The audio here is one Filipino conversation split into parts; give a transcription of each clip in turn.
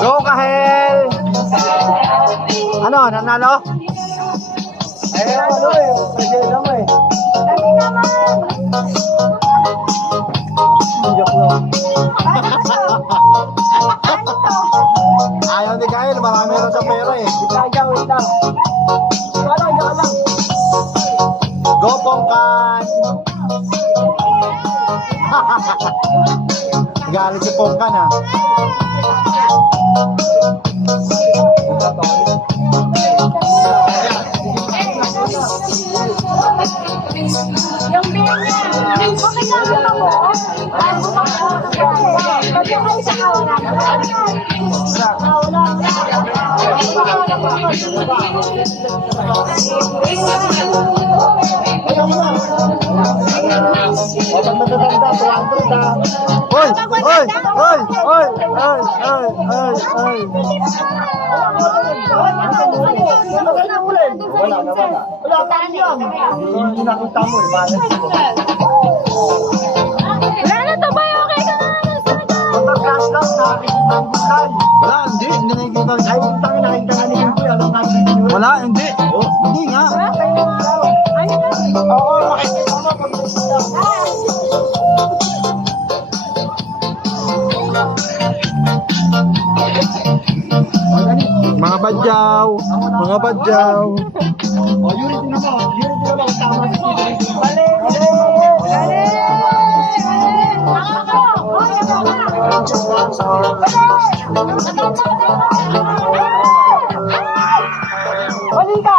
Go, Kahel! Ano, nanalo? Ay, ano eh. Kasi alam mo eh. Dali naman. Joke lang. Ano to? Ayaw ni Kahel, marami rin sa pera eh. Wait lang. Wala lang. Go, Pongkan! Galit si Pongkan ha. Yung beer niya. Okay lang ito mo. Kasi kayo sa Pag matatanda, 200 ha. Oy! Oy! Oy! Oy! Oy! Oy! Oy! Oy! Wala na. Wala pa yan. Hindi nakita mo eh. Balas mo. Wala na to ba? Okay ka nga. Pagka-cash lang, nakakita ang bukay. Wala, hindi nakikita. Ay, utang nakita nga ni Kimboy. Alam nga si Kimboy. Wala, hindi. Hindi nga. Oo, makikita mo pag nakita. Mga badyaw. Mga badyaw. O, yun din naman. Tama si Kimboy. Bali ka!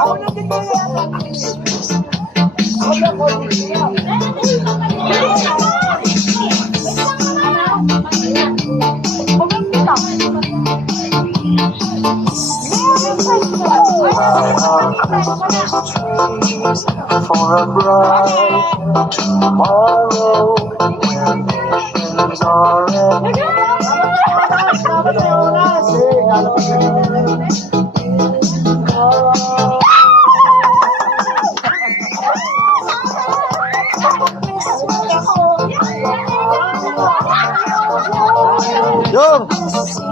Ako na din kayo yata. Ako na po. For a bright tomorrow where nations are at Yo!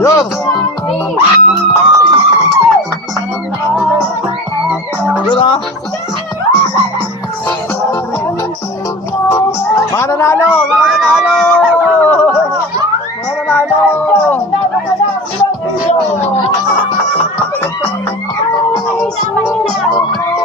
Yo! Yun ah! Mga nanalo! Mga nanalo!